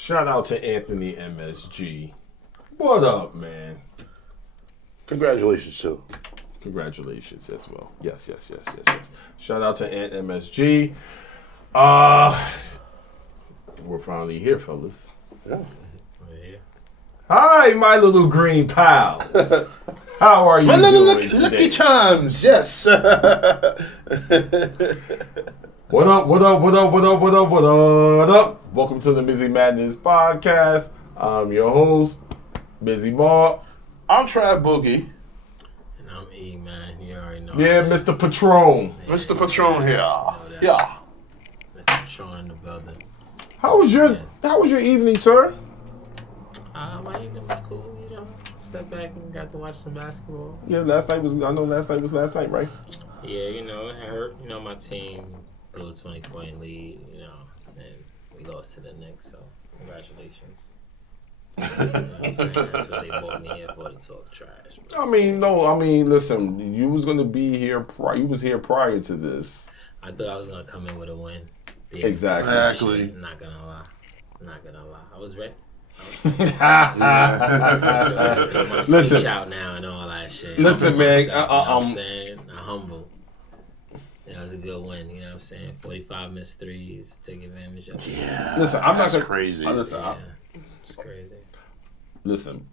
Shout out to Anthony MSG. What up, man? Congratulations, too. Congratulations as well. Yes. Shout out to Ant MSG. We're finally here, fellas. Yeah. Hi, my little green pals. How are you My little doing today? Lucky Charms, yes. What up? Welcome to the Mizzie Madness podcast. I'm your host, Mizzie Marc. I'm Trav Boogie. And I'm E, man. You already know. Yeah, Mr. Patron. Mr. Patron here. Yeah. Mr. Patron in the building. How was your evening, sir? My evening was cool, you know. Sat back and got to watch some basketball. Yeah, last night was last night, right? Yeah, you know, it hurt. You know, my team blew a 20-point lead, you know, and we lost to the Knicks, so congratulations. You know what I'm saying? That's what they brought me here for, to talk trash. I mean, listen, you was gonna be here. You was here prior to this. I thought I was gonna come in with a win. Exactly. I'm not gonna lie. I was ready. Listen, out now and all that shit. Listen, man. You know what I'm saying? I'm humble. It was a good win. You know what I'm saying? 45 missed threes. Took advantage of it. Yeah. Listen, I'm That's not gonna, crazy. It's crazy. Listen,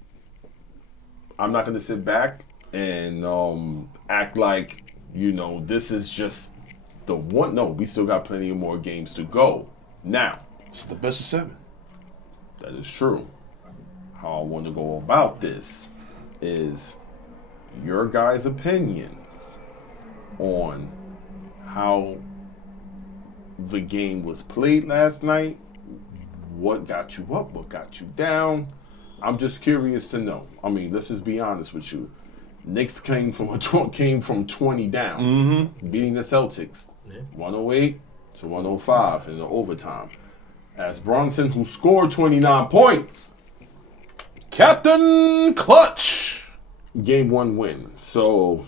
I'm not gonna sit back and act like this is just the one. No, we still got plenty of more games to go. Now, It's the best of 7. that is true. How I want to go about this is your guys' opinions on how the game was played last night. What got you up? What got you down? I'm just curious to know. I mean, let's just be honest with you. Knicks came from 20 down, beating the Celtics, 108 to 105 in the overtime. As Bronson, who scored 29 points, Captain Clutch. Game 1 win. So,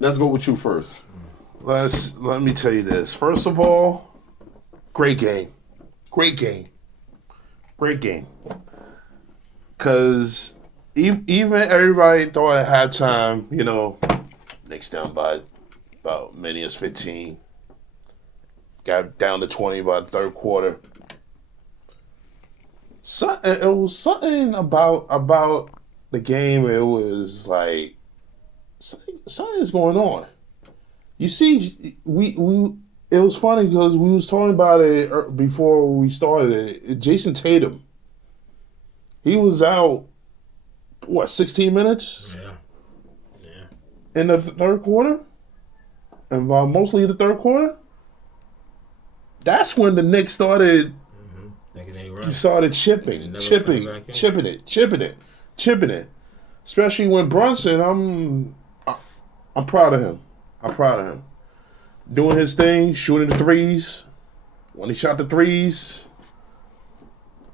let's go with you first. Let me tell you this. First of all, great game. Because even everybody thought at halftime, Knicks down by about many as 15. Got down to 20 by the third quarter. It was something about the game. It was like something's going on. You see, it was funny because we was talking about it before we started. Jason Tatum, he was out 16 minutes? Yeah. In the third quarter? And mostly the third quarter? That's when the Knicks started chipping it. Especially when Brunson, I'm proud of him. Doing his thing, shooting the threes. When he shot the threes,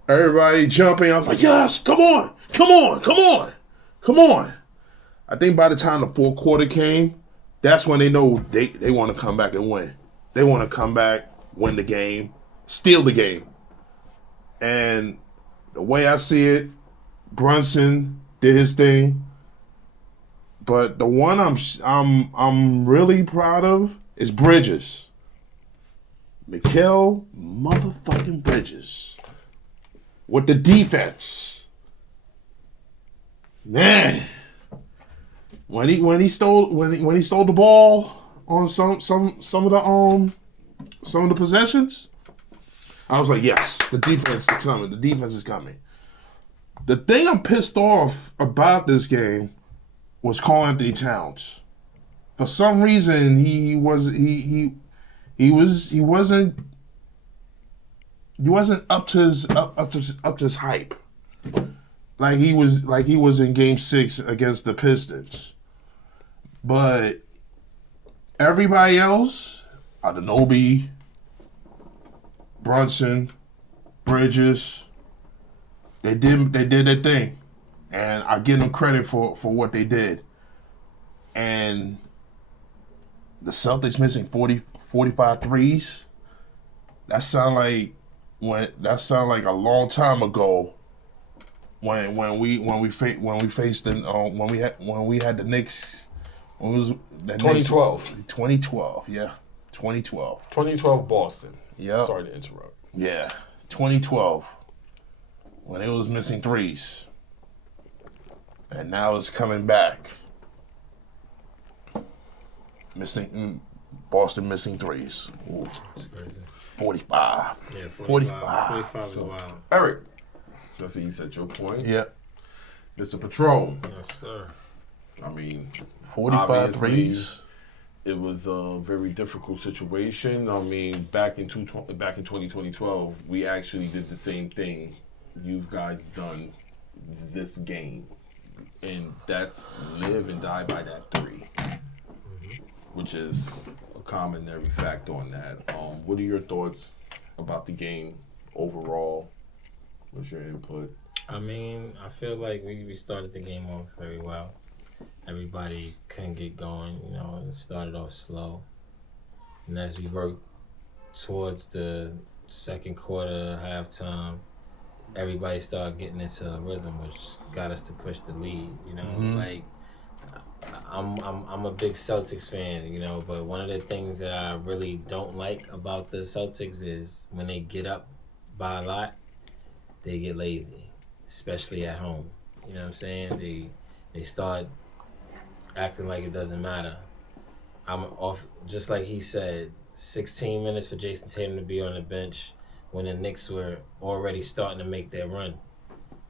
everybody jumping. I was like, yes, come on. I think by the time the fourth quarter came, that's when they know they want to come back and win. They want to come back, win the game, steal the game. And the way I see it, Brunson did his thing. But the one I'm really proud of is Bridges. Makail motherfucking Bridges. With the defense. Man. When he stole the ball on some of the possessions, I was like, yes, the defense is coming. The thing I'm pissed off about this game was Karl Anthony Towns. For some reason, he wasn't up to his hype. Like he was in Game 6 against the Pistons. But everybody else, Adebayo, Brunson, Bridges, they did their thing. And I give them credit for what they did. And the Celtics missing 45 threes, that sound like, that sounded like a long time ago. When we faced when we had the Knicks. When it was the 2012. 2012, yeah. 2012. 2012 Boston. Yeah. Sorry to interrupt. Yeah. 2012. When it was missing threes. And now it's coming back. Boston missing threes. Ooh. That's crazy. 45. Yeah, 45 is wild. Eric, just so you said your point. Yeah. Mr. Patron. Yes, sir. I mean, 45 obviously, threes. It was a very difficult situation. I mean, back in 2012, we actually did the same thing you guys done this game. And that's live and die by that three, which is a commonary fact on that. What are your thoughts about the game overall? What's your input? I mean, I feel like we started the game off very well. Everybody couldn't get going, you know, it started off slow. And as we worked towards the second quarter, halftime, everybody started getting into a rhythm, which got us to push the lead, you know. Like, I'm a big Celtics fan, you know, but one of the things that I really don't like about the Celtics is when they get up by a lot, they get lazy, especially at home. You know what I'm saying? They start acting like it doesn't matter. I'm off, just like he said, 16 minutes for Jason Tatum to be on the bench when the Knicks were already starting to make their run.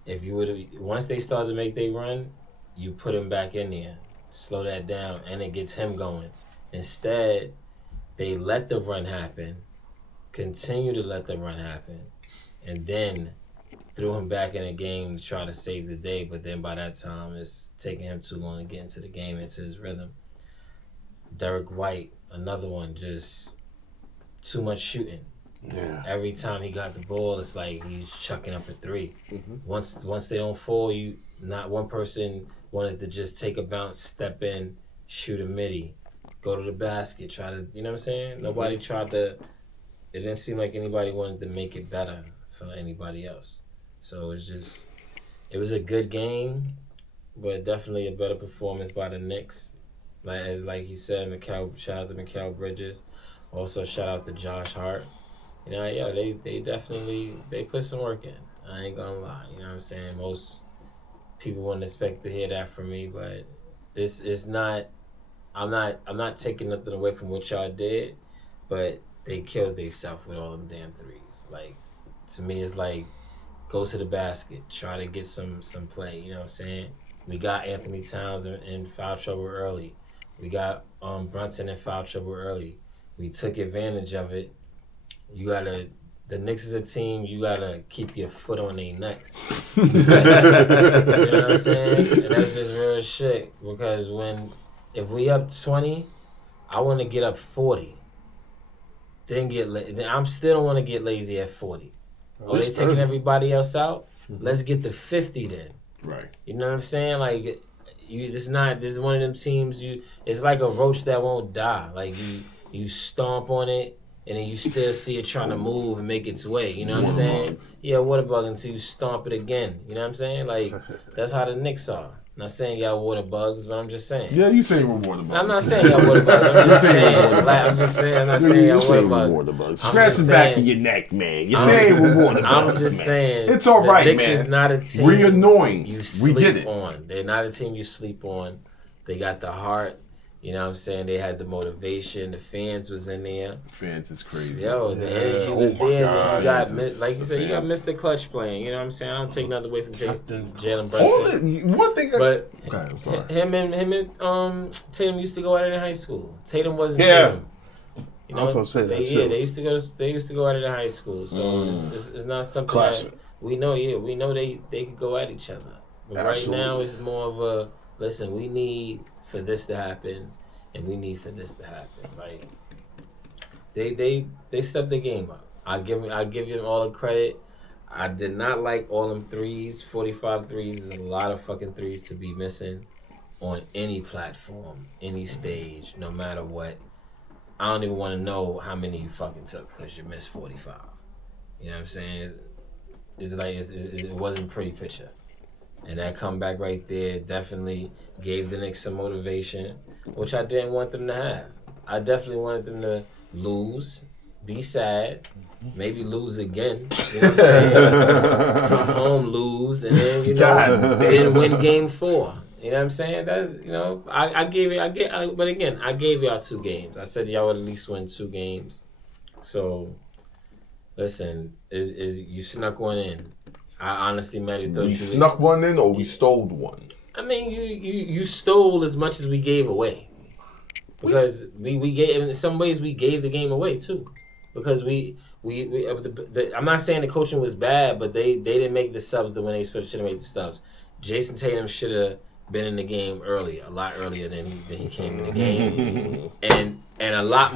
If you would, once they started to make their run, you put him back in there, slow that down, and it gets him going. Instead, they let the run happen, continue to let the run happen, and then threw him back in the game to try to save the day, but then by that time, it's taking him too long to get into the game, into his rhythm. Derek White, another one, just too much shooting. Yeah. Every time he got the ball, it's like he's chucking up a three. Once they don't fall, not one person wanted to just take a bounce, step in, shoot a midi, go to the basket, try to, you know what I'm saying? Nobody tried to, it didn't seem like anybody wanted to make it better for anybody else. So it was a good game, but definitely a better performance by the Knicks. Like he said, shout out to Makail Bridges. Also shout out to Josh Hart. You know, yeah, they definitely put some work in. I ain't gonna lie. You know what I'm saying? Most people wouldn't expect to hear that from me, but it's not. I'm not taking nothing away from what y'all did, but they killed themselves with all them damn threes. Like, to me, it's like, go to the basket, try to get some play. You know what I'm saying? We got Anthony Towns in foul trouble early. We got Brunson in foul trouble early. We took advantage of it. The Knicks is a team, you gotta keep your foot on their necks. You know what I'm saying? And that's just real shit. Because if we up 20, I want to get up 40. Then I still don't want to get lazy at 40. Oh, they taking everybody else out? Let's get to 50 then. Right. You know what I'm saying? Like, this is one of them teams, it's like a roach that won't die. Like, you stomp on it, and then you still see it trying to move and make its way. You know what I'm saying? Yeah, water bug until you stomp it again. You know what I'm saying? Like, that's how the Knicks are. Not saying y'all water bugs, but I'm just saying. Yeah, you saying we're water bugs. I'm not saying y'all water bugs. I'm just saying. I'm not saying y'all water bugs. Scratch the back of your neck, man. You're saying we're water bugs. I'm just saying. It's all right, man. The Knicks is not a team we're annoying. You sleep we get it. on. They're not a team you sleep on. They got the heart. You know what I'm saying? They had the motivation. The fans was in there. Fans is crazy. Yo, the energy was there. God. You got, like you said, you got Mr. Clutch playing. You know what I'm saying? I don't take nothing away from Jalen Brunson. One thing. But okay, I'm sorry. him and Tatum used to go at it in high school. Tatum wasn't Tatum. You know, I was gonna say that too. Yeah, they used to go at it in high school. So it's not something classic. that we know. Yeah, we know they could go at each other. But right now it's more of a listen. We need for this to happen, and we need for this to happen. Like they stepped the game up. I give them all the credit. I did not like all them threes. 45 threes is a lot of fucking threes to be missing on any platform, any stage, no matter what. I don't even want to know how many you fucking took because you missed 45. You know what I'm saying? It wasn't a pretty picture. And that comeback right there definitely gave the Knicks some motivation, which I didn't want them to have. I definitely wanted them to lose, be sad, maybe lose again. You know what I'm saying? Come home, lose, and then then win Game 4. You know what I'm saying? That I gave y'all 2 games. I said y'all would at least win 2 games. So, listen, is you snuck one in. I honestly thought you snuck one in, or we stole one. I mean, you stole as much as we gave away. Because we gave, in some ways, we gave the game away too. Because I'm not saying the coaching was bad, but they didn't make the subs when they should have made the subs. Jason Tatum should have been in the game a lot earlier than he came in the game, and a lot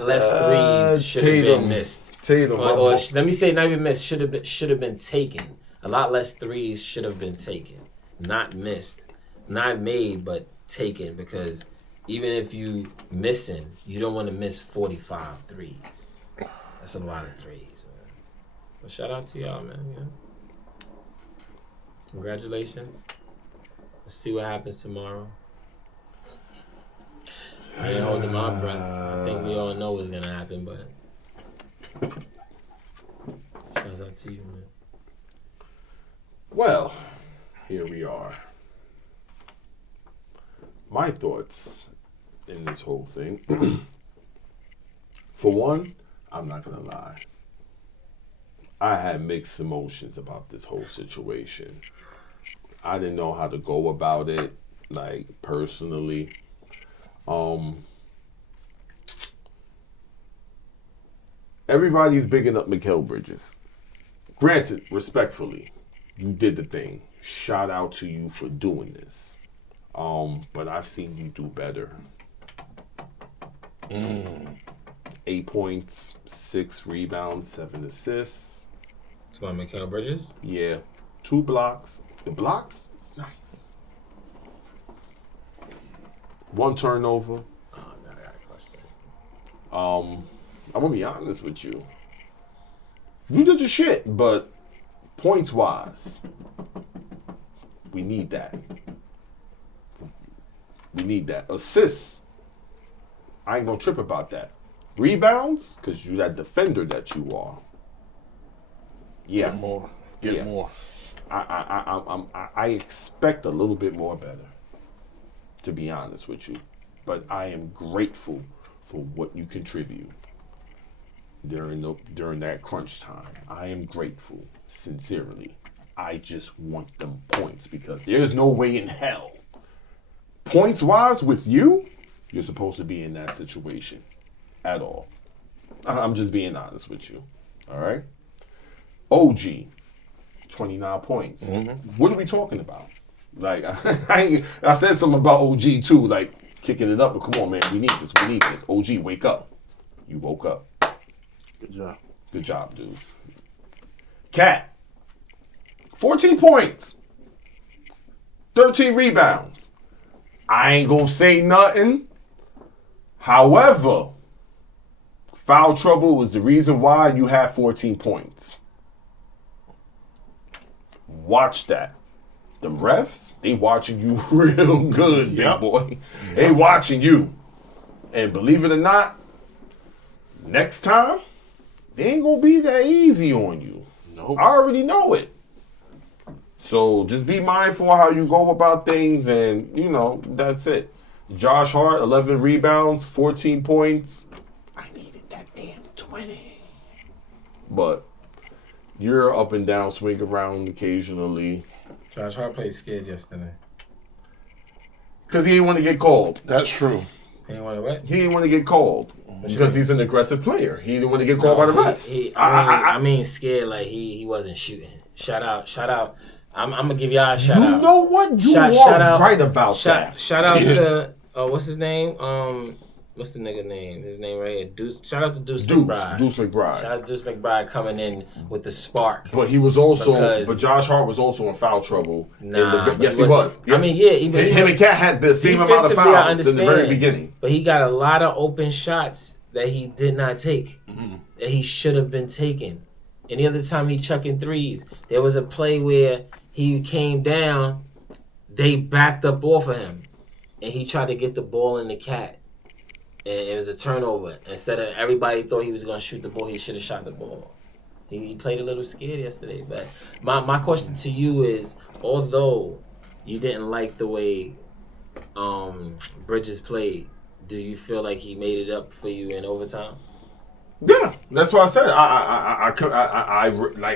less threes should have been missed. Tatum, or let me say, not even missed. Should have been taken. A lot less threes should have been taken, not missed, not made, but taken. Because even if you missing, you don't want to miss 45 threes. That's a lot of threes, man. But shout out to y'all, man. You know? Congratulations. Let's see what happens tomorrow. I ain't holding my breath. I think we all know what's gonna happen, but shouts out to you, man. Well, here we are. My thoughts in this whole thing. For one, I'm not gonna lie. I had mixed emotions about this whole situation. I didn't know how to go about it, like, personally. Everybody's bigging up Makail Bridges. Granted, respectfully, you did the thing. Shout out to you for doing this. But I've seen you do better. 8 points, 6 rebounds, 7 assists. It's about Makail Bridges? Yeah. 2 blocks. The blocks? It's nice. 1 turnover. Oh, no, I got a question. I'm gonna be honest with you. You did your shit, but points wise, we need that. We need that. Assists, I ain't gonna trip about that. Rebounds, because you that defender that you are. Yeah. Get more. Get more. I expect a little bit more better, to be honest with you. But I am grateful for what you contribute during that crunch time. I am grateful, sincerely. I just want them points, because there's no way in hell, points-wise with you, you're supposed to be in that situation at all. I'm just being honest with you. All right? OG, 29 points. What are we talking about? Like, I said something about OG too, like kicking it up, but come on, man, we need this. OG, wake up. You woke up. Good job. Good job, dude. Cat, 14 points, 13 rebounds. I ain't gonna say nothing. However, foul trouble was the reason why you had 14 points. Watch that. Them refs, they watching you real good, big boy. They watching you. And believe it or not, next time, they ain't gonna be that easy on you. Nope. I already know it. So just be mindful of how you go about things, and, you know, that's it. Josh Hart, 11 rebounds, 14 points. I needed that damn 20. But you're up and down, swing around occasionally. Josh Hart played scared yesterday. Because he didn't want to get called. That's true. He didn't want to what? He didn't want to get called. Because he's an aggressive player. He didn't want to get called by the refs. I mean, scared like he wasn't shooting. Shout out. I'm gonna give y'all a shout out. You know what? You are right about that. Shout out to what's his name? What's the nigga name? His name right here. Deuce. Shout out to Deuce McBride. Deuce McBride. Shout out to Deuce McBride coming in with the spark. But he was also. But Josh Hart was also in foul trouble. Nah, yes, he was. I mean, yeah. Him and Cat had the same amount of fouls in the very beginning. But he got a lot of open shots that he did not take. That he should have been taking. Any other time he chucking threes. There was a play where he came down, they backed up off of him, and he tried to get the ball in the cat. And it was a turnover. Instead of everybody thought he was going to shoot the ball, he should have shot the ball. He played a little scared yesterday. But my question to you is, although you didn't like the way Bridges played, do you feel like he made it up for you in overtime? Yeah, that's what I said. I'm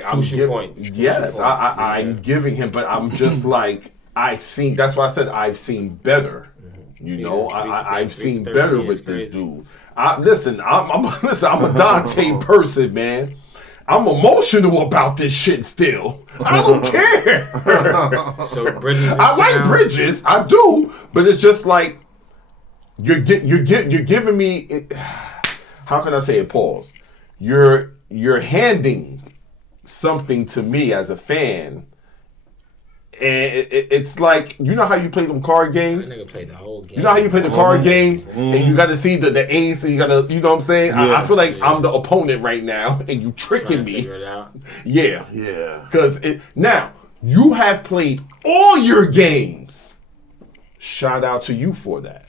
Crucial points. Yes, I'm giving him, but I'm just like that's why I said I've seen better. You know, I've seen better with this dude. Listen, I'm a Dante person, man. I'm emotional about this shit still. I don't care. So Bridges, I like Bridges, I do, but it's just like you're giving me. How can I say it? Pause. You're handing something to me as a fan. And it's like, you know how you play them card games? That nigga played the whole game. You know how you play the card games and you got to see the ace and you got to, you know what I'm saying? Yeah. I feel like I'm the opponent right now and you tricking me. Figure it out. Yeah. Yeah. Because now, you have played all your games. Shout out to you for that.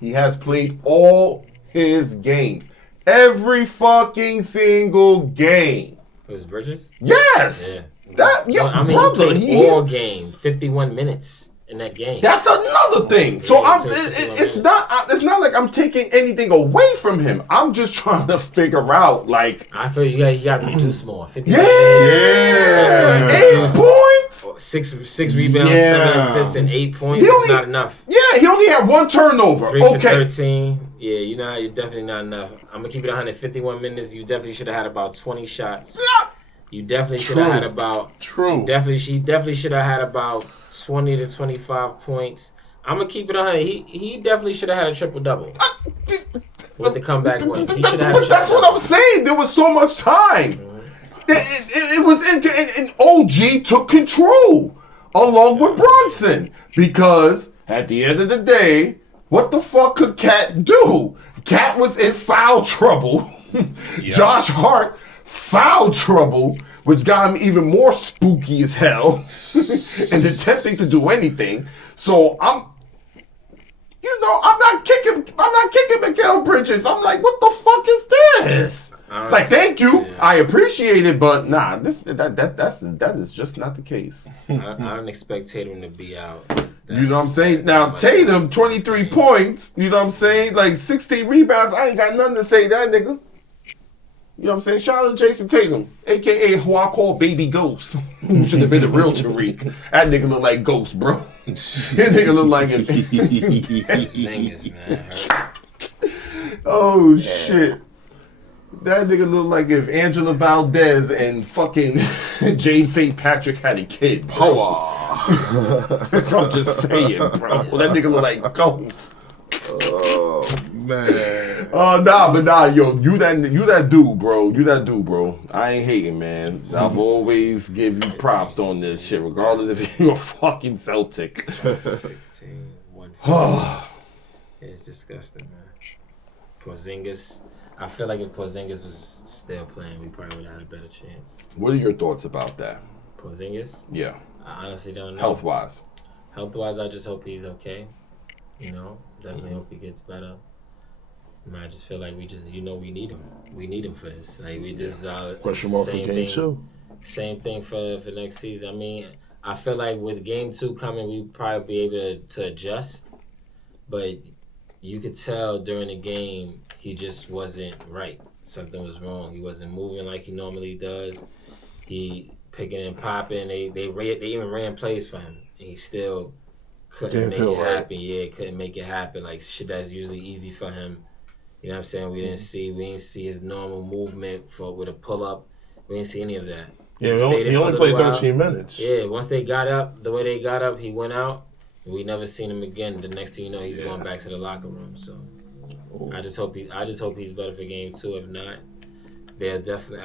He has played all his games. Every fucking single game. It was Bridges? Yes. Yeah. Brother, he played all game, 51 minutes in that game. That's another thing. So it's not like I'm taking anything away from him. I'm just trying to figure out, like, I feel you got to reduce more. 51 minutes. 8 points, six rebounds, 7 assists, and 8 points. That's not enough. Yeah, he only had 1 turnover. 3 for 13. Yeah, you're definitely not enough. I'm gonna keep it 151 minutes. You definitely should have had about 20 shots. Yeah. You definitely should have had about. True. She definitely should have had about 20 to 25 points. I'm gonna keep it 100. He definitely should have had a triple double with the comeback win. He should have had a triple. That's what I'm saying. There was so much time. Mm-hmm. It was and OG took control along with Brunson because at the end of the day, what the fuck could Cat do? Cat was in foul trouble. Yep. Josh Hart. Foul trouble, which got him even more spooky as hell and attempting to do anything. So I'm not kicking Makail Bridges. I'm like, what the fuck is this? Like, thank you, yeah. I appreciate it, but nah, that is just not the case. I don't expect Tatum to be out. You know what I'm saying? Now Tatum, 23 points. You know what I'm saying? Like 16 rebounds. I ain't got nothing to say that nigga. You know what I'm saying? Shout out to Jason Tatum, a.k.a. who I call Baby Ghost, who should have been the real Tariq. That nigga look like Ghost, bro. That nigga look like a... Singers, man. Oh, shit. That nigga look like if Angela Valdez and fucking James St. Patrick had a kid. I'm just saying, bro. That nigga look like Ghost. Oh, man. Yo, you that dude, bro. You that dude, bro. I ain't hating, man. I've always give you props on this shit, regardless if you're a fucking Celtic. 16, 1. It's disgusting, man. Porzingis. I feel like if Porzingis was still playing, we probably would have had a better chance. What are your thoughts about that? Porzingis? Yeah. I honestly don't know. Health-wise, I just hope he's okay. You know, definitely hope he gets better. I just feel like we need him. We need him for this. Like we just question mark for game 2. Same thing for next season. I mean, I feel like with game 2 coming, we probably be able to adjust. But you could tell during the game he just wasn't right. Something was wrong. He wasn't moving like he normally does. He picking and popping. They even ran plays for him, and he still couldn't make it happen. Yeah, couldn't make it happen. Like shit that's usually easy for him. You know what I'm saying? We didn't see his normal movement with a pull up. We didn't see any of that. Yeah, he only played 13 minutes. Yeah, once they got up, the way they got up, he went out. And we never seen him again. The next thing you know, he's going back to the locker room. So I just hope he's better for game 2. If not, I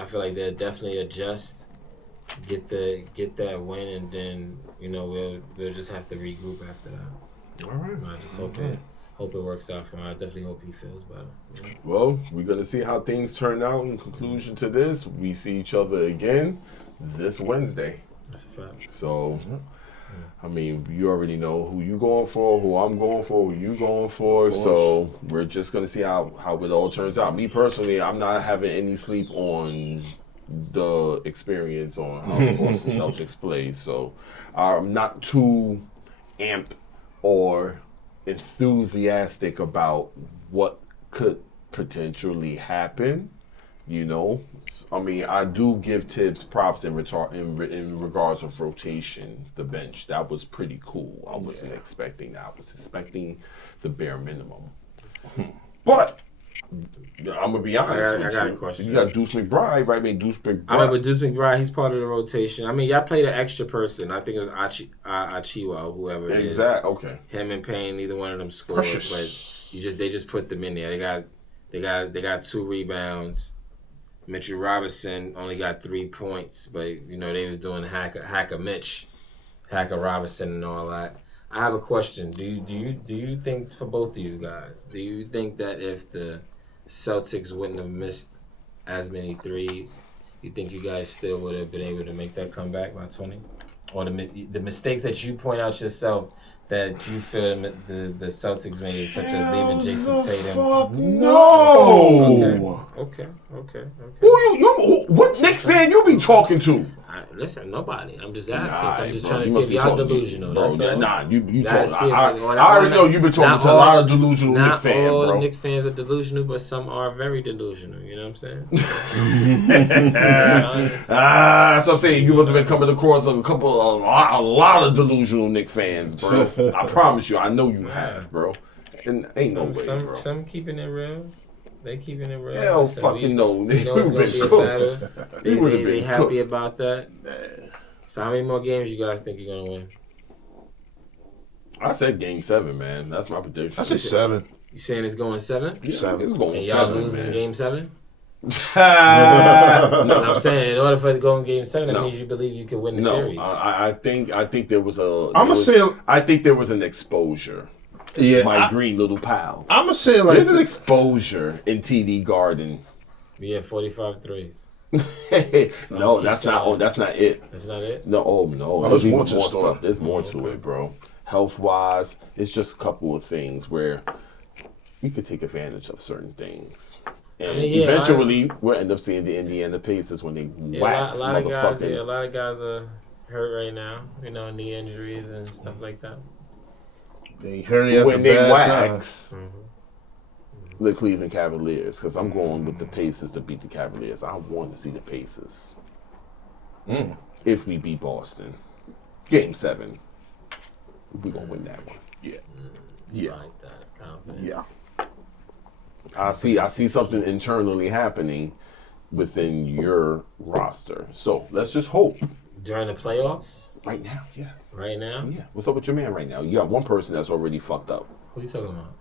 feel like they'll definitely adjust, get that win, and then we'll just have to regroup after that. All right. I just hope that. hope it works out for him. I definitely hope he feels better. Well, we're going to see how things turn out in conclusion to this. We see each other again this Wednesday. That's a fact. So, I mean, you already know who you going for, who I'm going for, who you going for. So we're just going to see how it all turns out. Me personally, I'm not having any sleep on the experience on how the Boston Celtics play. So I'm not too amped or enthusiastic about what could potentially happen. You know, I mean, I do give Tibbs props in regards of rotation, the bench. That was pretty cool. I wasn't expecting that. I was expecting the bare minimum. But I'm gonna be honest with you. I got a question. You got Deuce McBride, right? I mean, Deuce McBride. I mean, but Deuce McBride, he's part of the rotation. I mean, y'all played an extra person. I think it was Achiwa or whoever it is. Exactly. Okay. Him and Payne, neither one of them scored, Precious. but they just put them in there. They got 2 rebounds. Mitchell Robinson only got 3 points, but you know they was doing hacker Mitch, hacker Robinson, and all that. I have a question. Do you think, for both of you guys, do you think that if the Celtics wouldn't have missed as many threes, you think you guys still would have been able to make that comeback by 20? Or the mistakes that you point out yourself that you feel the Celtics made, such as leaving Jason Tatum? No. Okay. Who you? What Knick fan you be talking to? Listen, nobody. I'm just asking. Nah, I'm just bro, trying to you see must if be y'all talking- delusional. Bro, That's all. nah, you Gotta talking. see if I already know you've been talking to a lot of delusional Knick fans, Not all bro. Knick fans are delusional, but some are very delusional. You know what I'm saying? That's what I'm saying. You must have been coming across a lot of delusional Knick fans, bro. I promise you, I know you have, bro. And ain't no way, bro. Some keeping it real. They keeping it real. Hell, Listen, fucking no. We know it's gonna be a battle. We would've They been happy cooked. about that. So how many more games you guys think you're gonna win? I said Game 7, man. That's my prediction. I said 7. You saying it's going 7? Yeah, it's going And y'all 7, losing in man. Game 7? No. I'm saying in order for it to go in Game 7, that No. means you believe you could win the No, series. I think there was a. I'm gonna say. I think there was an exposure. Yeah. My green little pal. I'm gonna say like. There's an exposure in TD Garden. We had 45 threes. No, that's not. Oh, that's not it. That's not it? No, no. There's even more to the story. stuff. There's more to it, bro. Health wise, it's just a couple of things where you could take advantage of certain things. And eventually, we'll end up seeing the Indiana Pacers when they wax a lot of guys. motherfucking. A lot of guys are hurt right now. You know, knee injuries and stuff like that. They hurry up when the they bad time. wax the Cleveland Cavaliers, because I'm going with the Pacers to beat the Cavaliers. I want to see the Pacers. If we beat Boston, Game 7, we're gonna win that one. Yeah. I like that. It's confidence. Yeah. I see something internally happening within your roster. So let's just hope. During the playoffs? Right now, yes. Right now? Yeah. What's up with your man right now? You got one person that's already fucked up. Who you talking about?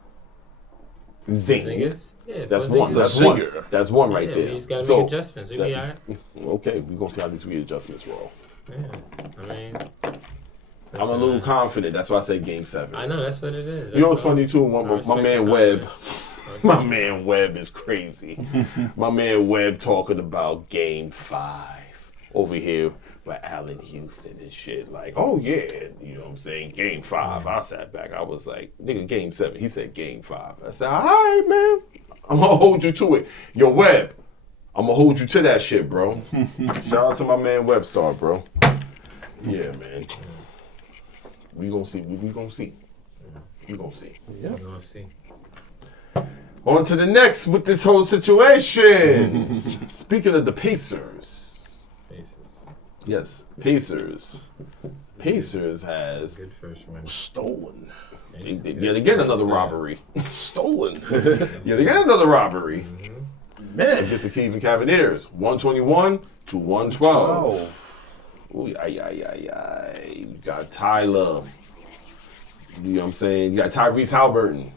Zing. Porzingis? Yeah, That's Porzingis. one. That's Zinger. one. That's one right Yeah, there. we just gotta So, make adjustments. We be all right. Okay, we're gonna see how these readjustments roll. Yeah, I mean, I'm a little confident. That's why I say Game 7. I know that's what it is. You know what's That's all. funny too? I My respect man the Webb. confidence. My man Webb is crazy. My man Webb talking about Game 5 over here with Allen Houston and shit. Like, oh yeah, you know what I'm saying? Game 5. I sat back. I was like, nigga, Game 7. He said Game 5. I said, all right, man. I'm gonna hold you to it. Yo, Webb, I'm gonna hold you to that shit, bro. Shout out to my man Webstar, bro. Yeah, man. We gonna see. We gonna see. We gonna see. Yeah, we're gonna see. On to the next with this whole situation. Speaking of the Pacers. Faces. Yes, Pacers. Pacers has Good first win. Stolen. yet again another robbery. Stolen. Yet again another robbery. Man. Against the Cleveland Cavaliers. 121 to 112. Ooh, You got Tyler. You know what I'm saying? You got Tyrese Halliburton.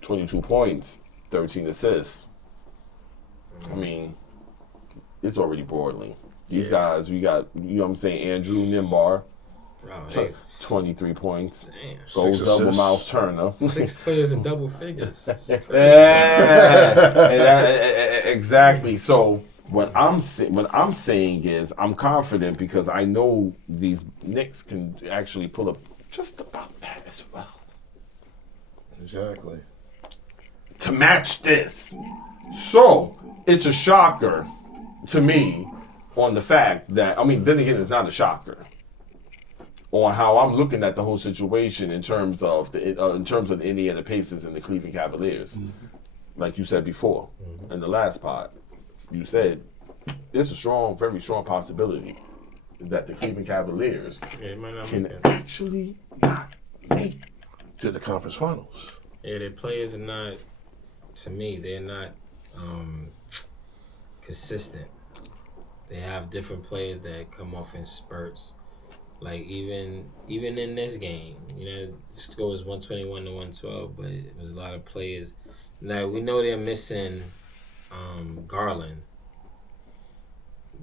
22 points, 13 assists. I mean, it's already boiling. These guys, we got, you know what I'm saying, Andrew Nimbar, Hey, 23 points. damn. Goes 6 up with assists. Miles Turner. 6 players in double figures. It's crazy. Yeah, exactly. So what I'm saying is I'm confident because I know these Knicks can actually pull up just about that as well Exactly. to match this. So it's a shocker to me on the fact that then again it's not a shocker on how I'm looking at the whole situation in terms of the Indiana Pacers and the Cleveland Cavaliers. Like you said before in the last pod, you said it's a very strong possibility that the Cleveland Cavaliers Yeah, it might not can make it. actually not make. To the conference finals. Yeah, their players are not, to me, they're not consistent. They have different players that come off in spurts. Like even in this game, the score was 121 to 112, but it was a lot of players. Now we know they're missing Garland,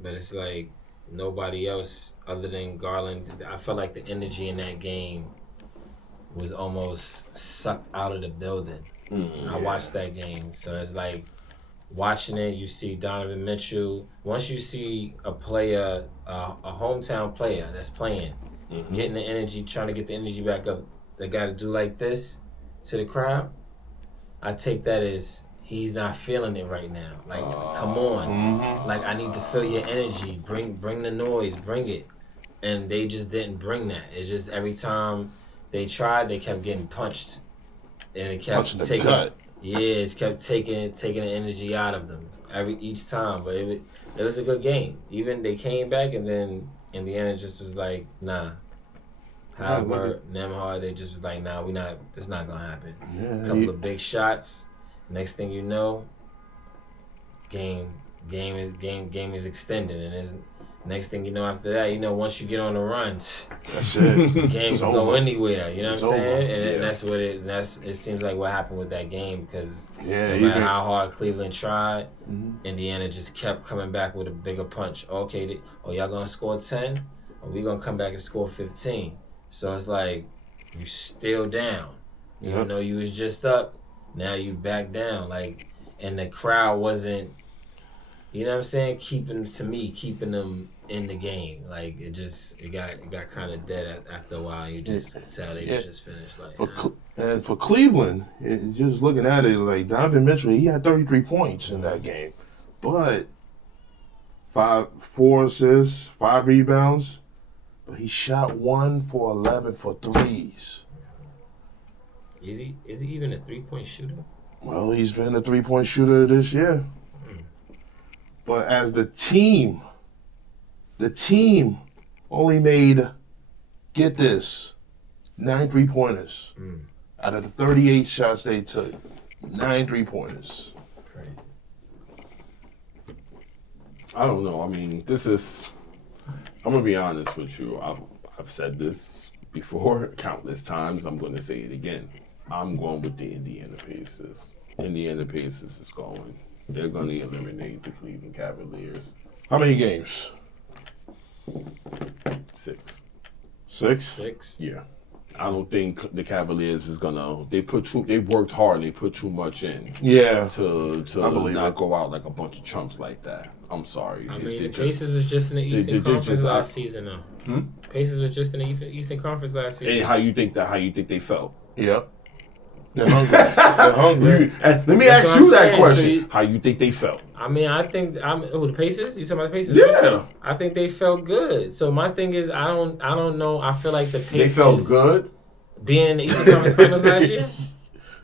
but it's like nobody else other than Garland. I felt like the energy in that game was almost sucked out of the building. I watched that game, so it's like watching it. You see Donovan Mitchell. Once you see a player, a hometown player that's playing, getting the energy, trying to get the energy back up, they got to do like this to the crowd. I take that as he's not feeling it right now. Like, come on, like I need to feel your energy. Bring the noise, bring it. And they just didn't bring that. It's just every time they tried, they kept getting punched, and it kept Punching the taking. gut. Yeah, it kept taking the energy out of them each time. But it was a good game. Even they came back, and then Indiana just was like, nah. However, Nemhard, they just was like, nah, this not gonna happen. Yeah, A couple of big shots. Next thing you know, game is extended, and is next thing you know after that, once you get on the run, that's it. the game It's can go over. anywhere. You know It's what I'm saying? over. And that's what it seems like what happened with that game because Yeah, no matter how hard Cleveland tried, Indiana just kept coming back with a bigger punch. Okay, y'all gonna score 10, or we gonna come back and score 15. So it's like you still down, even though you was just up. Now you back down, and the crowd wasn't, you know what I'm saying, keeping them in the game. Like it got kind of dead after a while. You just could tell they just finished. And for Cleveland, just looking at it, like Donovan Mitchell, he had 33 points in that game, but 4 assists, 5 rebounds, but he shot 1 for 11 for threes. Is he even a 3-point shooter? Well, he's been a 3-point shooter this year. But as the team only made, get this, 9 3-pointers. Out of the 38 shots they took, 9 3-pointers. That's crazy. I don't know. I'm gonna be honest with you. I've said this before countless times. I'm gonna say it again. I'm going with the Indiana Pacers. Indiana Pacers is going. They're gonna eliminate the Cleveland Cavaliers. How many games? 6. 6? Yeah. I don't think the Cavaliers is gonna. They worked hard and they put too much in. Yeah. To I believe not it. go out like a bunch of chumps like that. I'm sorry. The Pacers was just in the Eastern Conference last season, though. Pacers was just in the Eastern Conference last season. And how you think they felt? Yep. They're hungry. They're hungry. Let me That's ask what you I'm that saying. question. How you think they felt? I think the Pacers. You talking about the Pacers? Yeah. I think they felt good. So my thing is, I don't know. I feel like the Pacers They felt good being in the Eastern Conference Finals last year.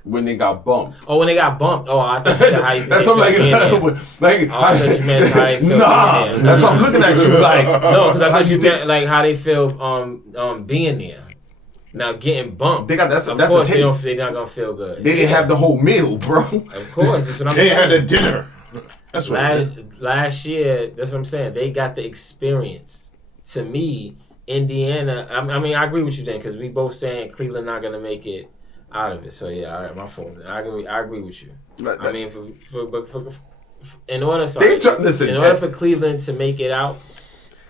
when they got bumped. Oh, when they got bumped. Oh, I thought you said how you think That's they what I'm felt being there. I thought you meant how they felt Nah, being there. that's what I'm looking at you like. No, because I How thought you think- meant like how they feel being there. Now getting bumped. They got that's Of that's course, a they're taste. not gonna feel good. They didn't have the whole meal, bro. Of course, that's what I'm They saying. had a dinner. That's what Last year, that's what I'm saying. They got the experience. To me, Indiana. I agree with you, Dan, because we both saying Cleveland not gonna make it out of it. So yeah, all right, my fault. I agree with you. But In order for Cleveland to make it out,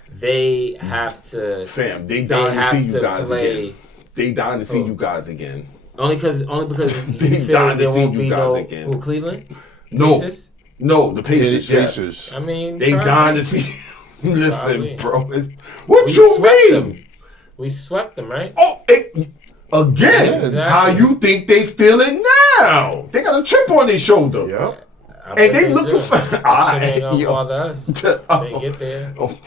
they have to. Fam, they dying to see you guys again. They dying to see you guys again. Only because They you feel dying to there see won't you be guys no again. Cleveland. No, Pacers? no, the Pacers. Pacers. Yes. I mean, They probably. dying to see. Listen, Probably. bro. What We you swept mean? them. We swept them, right? Oh, again. Yeah, exactly. How you think they feeling now? They got a chip on their shoulder. Yep. And they looking for. Shit ain't gonna Yo. bother us. They get there. Oh.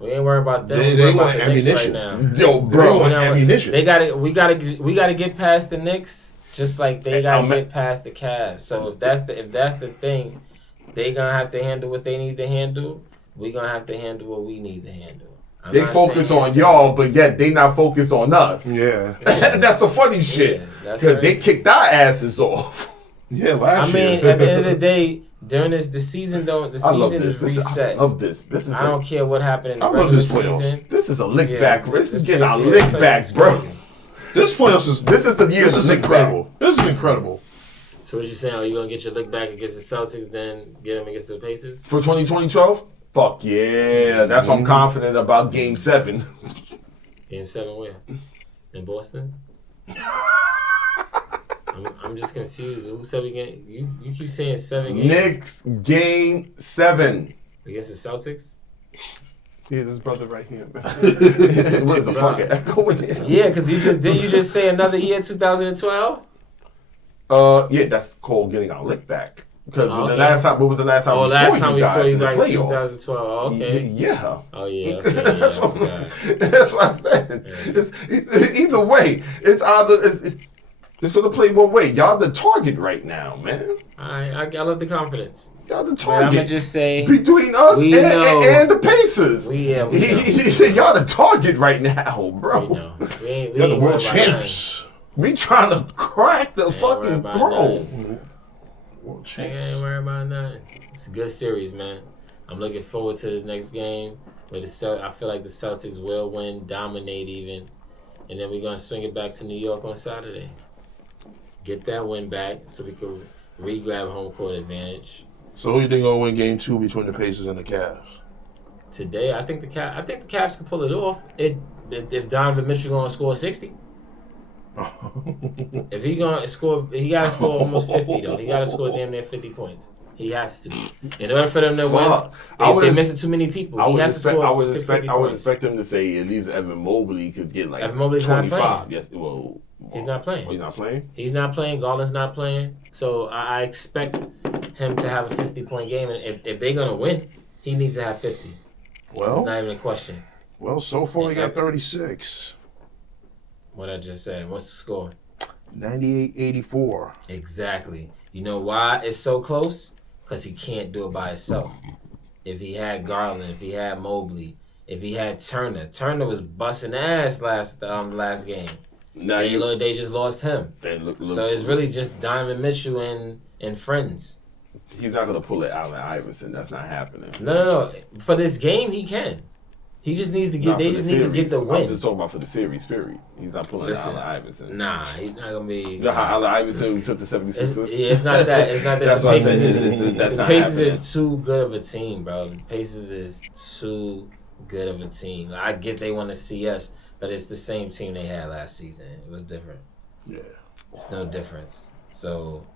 We ain't worried about them. They We worried want about the Knicks ammunition. right now. Yo, bro. want ammunition. We gotta get past the Knicks, just like they gotta get past the Cavs. So if that's the thing, they gonna have to handle what they need to handle. We gonna have to handle what we need to handle. They focus on y'all, but yet they not focused on us. Yeah. That's the funny shit. that's Because right. they kicked our asses off. Yeah, I last mean, year. at the end of the day, during the season I love season this. is reset. I love this. This is I don't care what happened in the I love regular this playoffs. season. This is a lick Yeah, back. This is getting our crazy. lick back, bro. Crazy. This playoffs is This is the year. this of is lick back. incredible. This is incredible. So what you saying? Are you gonna get your lick back against the Celtics, then get them against the Pacers? For 2012? Fuck yeah. That's why I'm confident about Game 7. Game 7 where? In Boston? I'm just confused. Who said we get? You keep saying 7 games Knicks Game 7. against the Celtics? Yeah, this brother right here, man. What is a fucking echo in here? Yeah, because you just say another year, 2012? Yeah, that's called getting our lick back. Because Okay. the last time, what was the last time? Oh, last time we guys saw you in the back in playoffs? 2012. Oh, okay. Yeah. Oh yeah. Okay, yeah, that's, I what, forgot. that's what I said. Yeah. It's, either way, it's either it's gonna play one way. Y'all the target right now, man. I love the confidence. Y'all the But I'm gonna target just say between us we know- and the Pacers. we know. Y'all the target right now, bro. We know. We ain't You're the worried world about champs. We trying to crack the nothing. fucking Ain't worried about bro. nothing. World I champs. ain't worried about nothing. It's a good series, man. I'm looking forward to the next game. Where I feel like the Celtics will win, dominate even, and then we're gonna swing it back to New York on Saturday. Get that win back so we can re-grab home court advantage. So who you think gonna win game 2 between the Pacers and the Cavs? Today, I think the Cavs can pull it off. If Donovan Mitchell gonna score 60. If he gonna score, he gotta score almost 50 though. He gotta score damn near 50 points. He has to. In order for them to win, Fuck. if they're missing too many people, he has to score I would 50 points. expect them to say at least Evan Mobley could get like Evan Mobley's not 25. playing. Yes, well, He's not playing. Oh, he's not playing. He's not playing. Garland's not playing. So I expect him to have a 50-point game. And if they're gonna win, he needs to have 50. It's Well, not even a question. so far he got 36. What I just said. What's the score? 98-84. Exactly. You know why it's so close? Because he can't do it by himself. If he had Garland, if he had Mobley, if he had Turner was busting ass last game. Now They just lost him. look, So it's really just Donovan Mitchell and friends. he's not gonna pull it Allen Iverson. That's not happening. No. For this game, he can. He just needs to get. Not They for just the need to series. get the I'm win. just talking about for the series. Period. He's not pulling Listen, Allen Iverson. Nah, he's not gonna be. You know how Allen Iverson took the 76ers? It's not that. It's not that. That's the what I Pacers said. is, That's the not Pacers happening. is too good of a team, bro. The Pacers is too good of a team. Like, I get they want to see us, but it's the same team they had last season. It was different. Yeah. It's no difference. So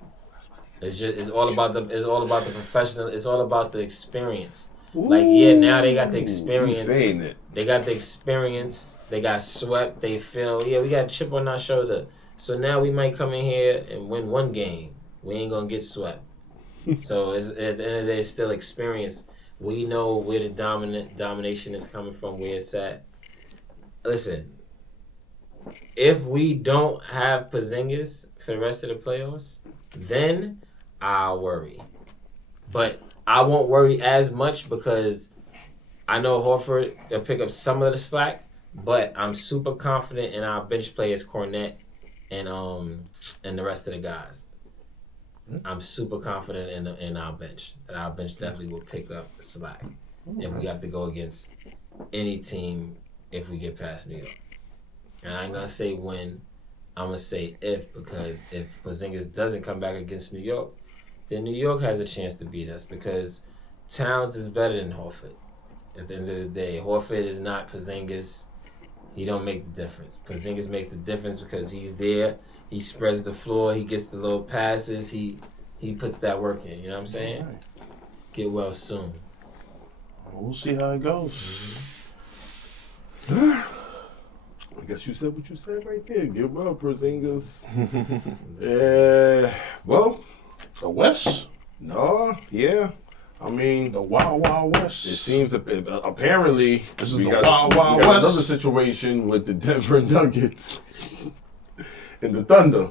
it's all about the professional. It's all about the experience. Like, yeah, now they got the experience. He's saying it. They got the experience. They got swept. They feel, yeah, we got a chip on our shoulder. So now we might come in here and win one game. We ain't gonna get swept. So at the end of the day, it's still experience. We know where the domination is coming from, where it's at. Listen, if we don't have Porzingis for the rest of the playoffs, then I'll worry. But I won't worry as much because I know Horford will pick up some of the slack, but I'm super confident in our bench players, Cornette and the rest of the guys. I'm super confident in our bench. That our bench definitely will pick up the slack if we have to go against any team if we get past New York. And I ain't gonna say when, I'm gonna say if, because if Porzingis doesn't come back against New York, then New York has a chance to beat us because Towns is better than Horford. At the end of the day, Horford is not Porzingis. He don't make the difference. Porzingis makes the difference because he's there. He spreads the floor. He gets the little passes. He puts that work in. You know what I'm saying? Right. Get well soon. We'll see how it goes. I guess you said what you said right there. Get well, Porzingis. Yeah. Well, The West? no. Yeah. I mean, The Wild Wild West. it seems apparently This is we the got, Wild Wild we got West. another situation with the Denver Nuggets and the Thunder.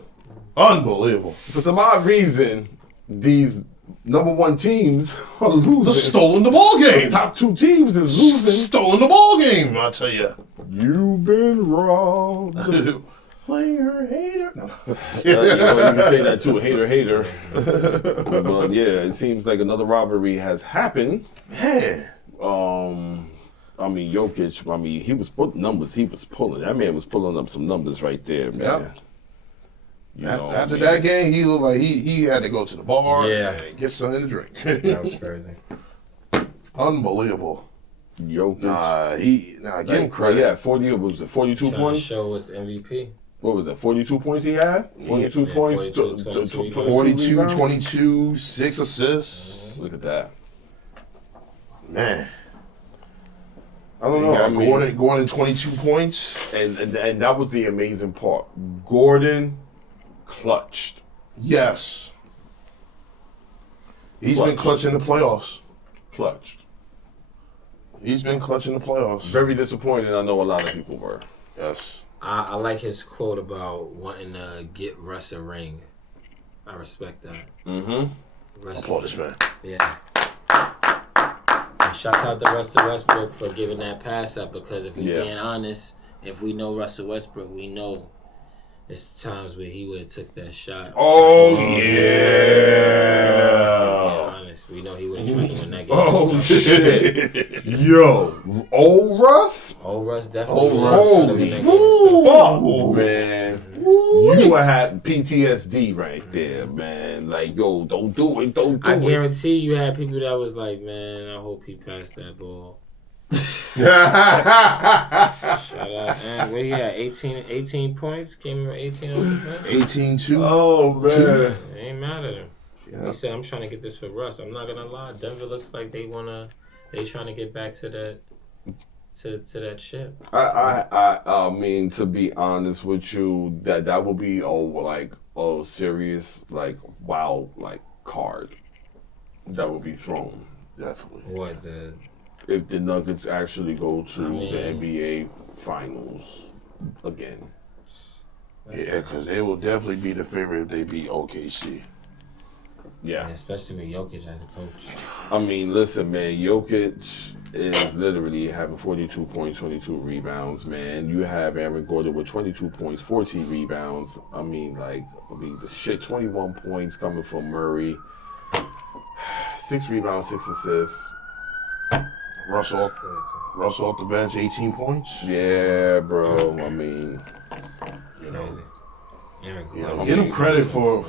Unbelievable. For some odd reason, these number one teams are losing. The stolen the ball The game. top two teams is losing. Stolen the ball game, I tell you. You've been robbed. Player hater. No. Yeah. You can say that too, hater. But yeah, it seems like another robbery has happened. Man. I mean, Jokic. I mean, he was putting numbers. He was pulling. That man was pulling up some numbers right there, man. Yep. You know, After that game, he looked like he had to go to the bar and get something to drink. That was crazy. Unbelievable. Jokic. Give him credit. Yeah, 40. What was it? 42 Trying to points. show us the MVP. What was that? 42 points he had. 42 Yeah, points. 42, 22. 42, rebounds? 22, 6 assists. Look at that. Man. I don't You know. got I mean, Gordon 22 points. and that was the amazing part. Gordon clutched. Yes. He's been clutching the playoffs. Clutched. He's been clutching the playoffs. Very disappointed. I know a lot of people were. Yes. I like his quote about wanting to get Russ a ring. I respect that. Mm-hmm. Russ, Applaud this man. yeah. And shouts out to Russell Westbrook for giving that pass up because if we're being honest, if we know Russell Westbrook, we know it's times where he would have took that shot. Oh, If we're being yeah. honest, we know he would have tried to win that game. Oh, So, shit. Yo. Old Russ? old Russ definitely Old would Russ. have won Holy that game. So, fuck, man. You would have PTSD right there, man. Like, yo, don't do it. Don't do I it. guarantee you had people that was like, man, I hope he passed that ball. Shout out. And what he had? 18 points? Came in 18 on the bench? 18-2. Oh, man. Ain't mad at him. Yeah. He said, I'm trying to get this for Russ. I'm not gonna lie. Denver looks like they trying to get back to that that ship. I mean, to be honest with you, that will be a serious wild card that will be thrown Definitely. What if the Nuggets actually go to I mean- the NBA Finals again. Yeah, because they will definitely be the favorite if they beat OKC. Yeah, especially with Jokic as a coach. I mean, listen, man, Jokic is literally having 42 points, 22 rebounds, man. You have Aaron Gordon with 22 points, 14 rebounds. I mean, the shit, 21 points coming from Murray. 6 rebounds, 6 assists. Russell off the bench, 18 points. Yeah, bro. I mean, You know, Aaron you know, Gordon. give him credit for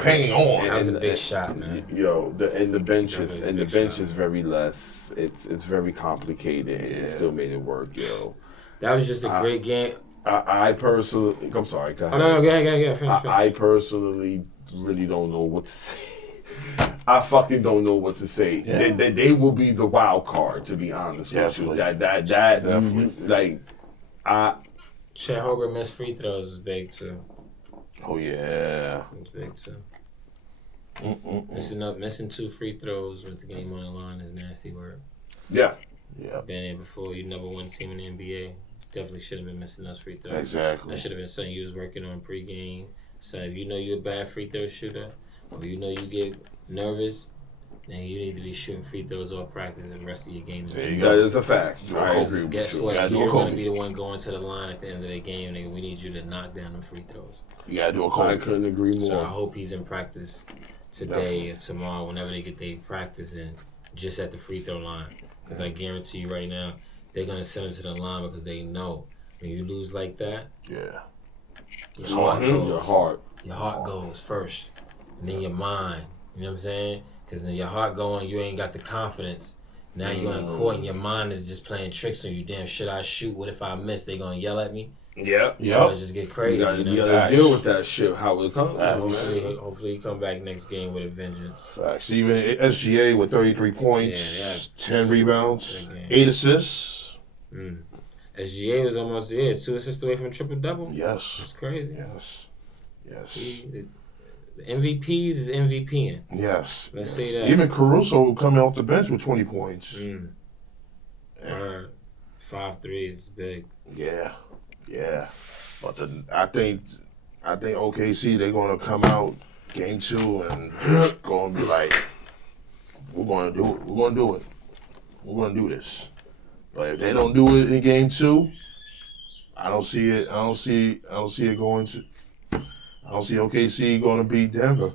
hanging on. That was a big shot, man. yo, the bench is Definitely a big shot. very less. It's very complicated, and it Yeah. still made it work, yo. That was just a great game. I personally, I'm sorry, go Oh ahead. no, go ahead, finish. I personally really don't know what to say. I fucking don't know what to say. Yeah. They will be the wild card, to be honest Definitely. with you. That Definitely. Chet Holmgren missed free throws is big too. Oh, yeah. It's big too. Missing 2 free throws with the game on the line is nasty work. Yeah. Yeah, Been there before, you number 1 team in the NBA. Definitely should have been missing those free throws. exactly. That should have been something you was working on pregame. So if you know you're a bad free throw shooter, or you know you get nervous, then you need to be shooting free throws all practice and the rest of your game. There you That go. is a fact. Do a I Kobe. agree with Guess you. what? gotta do a You're going Kobe. to be the one going to the line at the end of the game, nigga. We need you to knock down them free throws. You got to do a I Kobe. couldn't agree So I more. hope he's in practice today or tomorrow, whenever they get their practice in, just at the free throw line. Because I guarantee you right now, they're going to send him to the line because they know when you lose like that, Yeah. your It's heart hard. goes. Your heart. Your heart goes first, and then your mind. You know what I'm saying? Because then your heart going, you ain't got the confidence Now you're on court and your mind is just playing tricks on you. Damn, should I shoot? What if I miss? They gonna yell at me. Yeah. So it just get crazy. You gotta deal with that shit. How it comes. So hopefully he come back next game with a vengeance. Facts. Even SGA with 33 points, 10 rebounds, 8 assists. SGA was almost 2 assists away from a triple double. Yes. That's crazy. Yes. The MVPs is MVPing. Yes. Let's say that. Even Caruso coming off the bench with 20 points. 5-3 is big. Yeah. But I think OKC they're gonna come out game 2 and just gonna be like, we're gonna do it. We're gonna do this. But if they don't do it in game 2, I don't see OKC gonna beat Denver.